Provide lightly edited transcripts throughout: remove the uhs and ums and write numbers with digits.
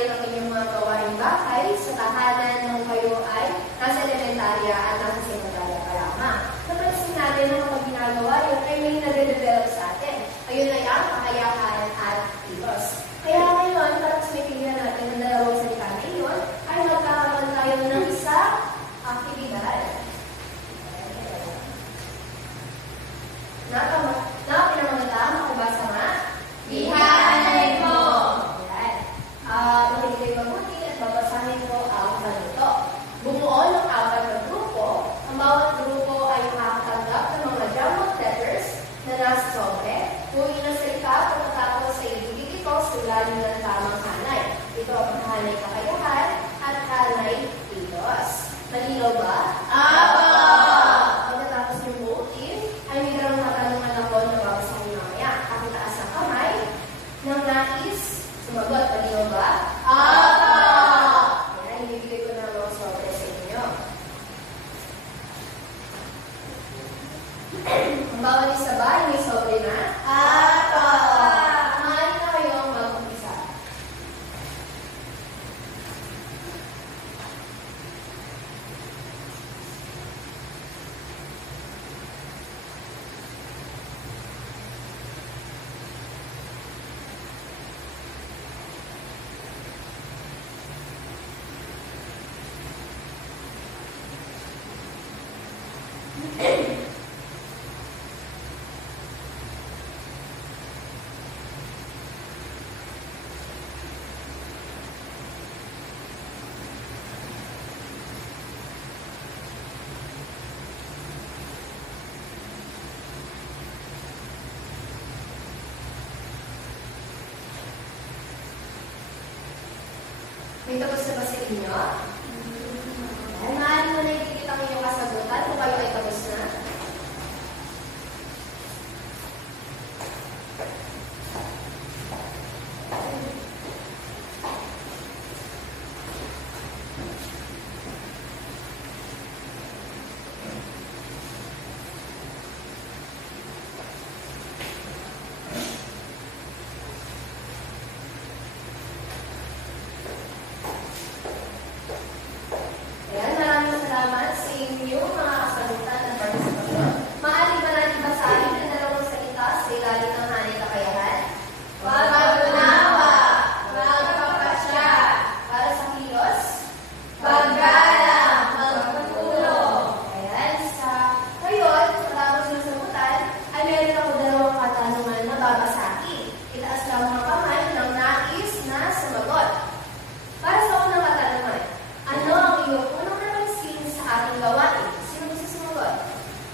natin ang inyong mga gawaing bahay sa tahanan nung kayo ay nasa elementarya at nasa sekundarya pa lamang. Napansin natin na kapag ginagawa yun ay may nade-develop sa atin. Ayun ay ang kakayahan at kilos. Kaya ngayon, para mas may tingnan natin ang dalawang salita na iyon, ay magkakaroon tayo ng isang aktibidad. Pinamaganda, makabasa nga. Bihanay mo! Makinig kayo mabuti at babasahin ko ang ganito. Bumuo ng 4 na grupo. Ang bawat grupo ay makakatanggap ng mga jumbled letters na nasa sobre. Huwag ng salita pagkatapos sa ibigay ito sa ilalim ng tamang hanay. Ito ang hanay kakayahan at hanay kilos. Malinaw ba? Apo! Pagkatapos ng buuin, ay may dalawang katanungan ako na babasahin mamaya. Pakitaas ang kamay ng nais. Sumagot, malinaw ba? Apo! Ayan, ibibigay ko na mga sobre sa inyo. Ang bawat isa ba ay may sobre na? Apo! Maaari na kayong mag-umpisa. May tapos na ba sa inyo? Maaari mo na ikikita ang inyong kasagutan kung kayo ay tapos na.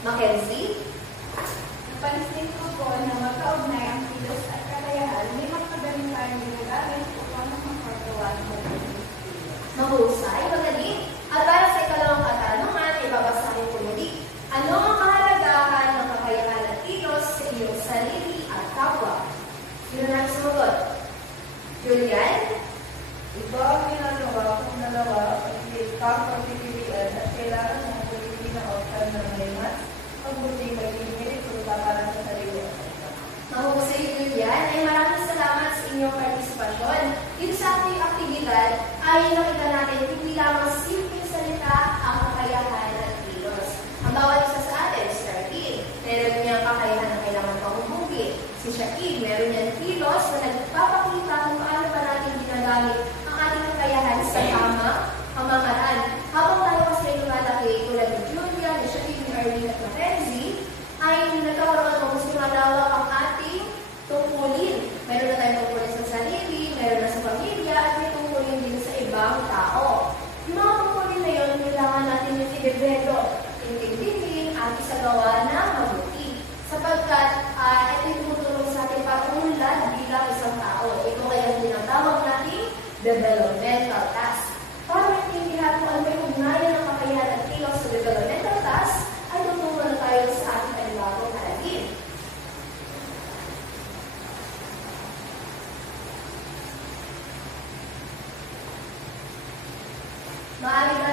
Mackenzie? Napansin ko po na magkaugnay ang kilos at kakayahan, may magpagaling tayong ginagamit upang makapagawa ng kilos. Mahusay, magaling. At para sa ikalawang katanungan, ibabasahin ko muli. Ano ang kahalagahan ng kakayahan at kilos sa iyong sarili at kapwa? Sino na sumagot? Julian? Ito ang ginagawa kong dalawa pagpipilian at kailangan ng Pilipinas na may mas pagbuting pagpipili para sa sarili. Mahusay, Julian, ay maraming salamat sa inyong partisipasyon. Dito sa ating aktibidad ay nakita natin hindi lamang simpleng salita ang kakayahan at kilos. Ang bawat isa sa atin, si Arkin, meron niyang kakayahan na kailangan panghubugi. Si Shakib, meron niyang kilos na nagpapakita kung paano ba natin ginagamit ang ating kakayahan sa tamang pamamaraan. Habang tayo kasi lumalaki tulad ni Julia, ni Shakib, ni Arlene at Mackenzie, ay nagkakaroon ng mas lumalawak ang ating tungkulin. Meron na tayong tungkulin sa sarili, meron na sa pamilya, at may tungkulin din sa ibang tao. Yung mga tungkulin na yun, kailangan natin yung i-develop, intindihin, at isagawa na mabuti. Sapagkat ito yung tumutulong sa ating pag-unlad bilang isang tao. Ito kaya tinatawag natin developmental task. Para maintindihan kung ano yung ugnayan ng kakayahan at kilos sa developmental task, ay tutungo na tayo sa ating panibagong halagin. Maaari ba